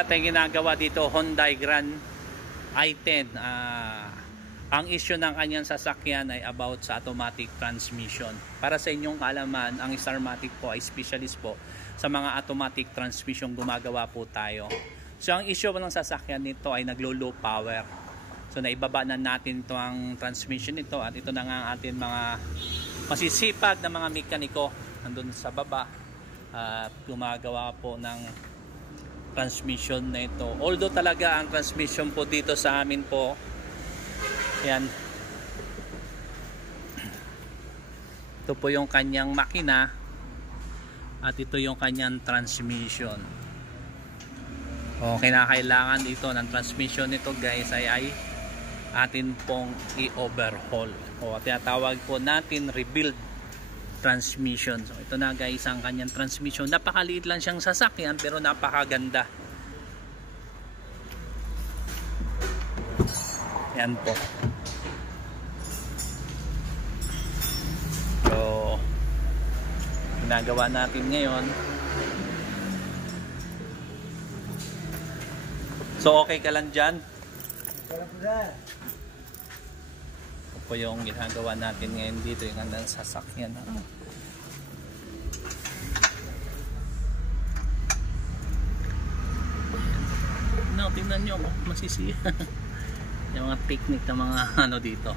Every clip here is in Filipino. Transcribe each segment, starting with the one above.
pala tayong ginagawa dito, Hyundai Grand i10. Ang issue ng kanyang sasakyan ay about sa automatic transmission. Para sa inyong kaalaman, ang Starmatic po ay specialist po sa mga automatic transmission, gumagawa po tayo. So ang issue ng sasakyan nito ay naglo-low power. So naibaba na natin ito ang transmission nito, at ito na nga ang ating mga masisipag na mga mekaniko nandun sa baba at gumagawa po ng transmission na ito. Although talaga ang transmission po dito sa amin po, yan, ito po yung kanyang makina at ito yung kanyang transmission. O kinakailangan dito ng transmission nito guys ay atin pong i-overhaul, o tinatawag po natin rebuild transmission. So ito na guys ang kanyang transmission. Napakaliit lang siyang sasakyan pero napakaganda. Yan po. So ginagawa natin ngayon. So okay ka lang dyan? Ito po yung ginagawa natin ngayon dito, yung hanggang sasakyan. No, tingnan nyo, masisiya. Yung mga technique ng mga ano dito.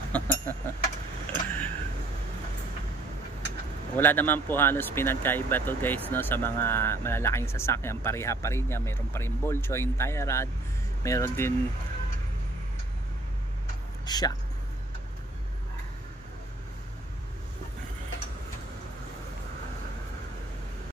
Wala naman po halos pinagkaiba to guys, no, sa mga malalaking sasakyan. Pareha pa rin niya, mayroon pa rin ball joint, tie rod, mayroon din shock.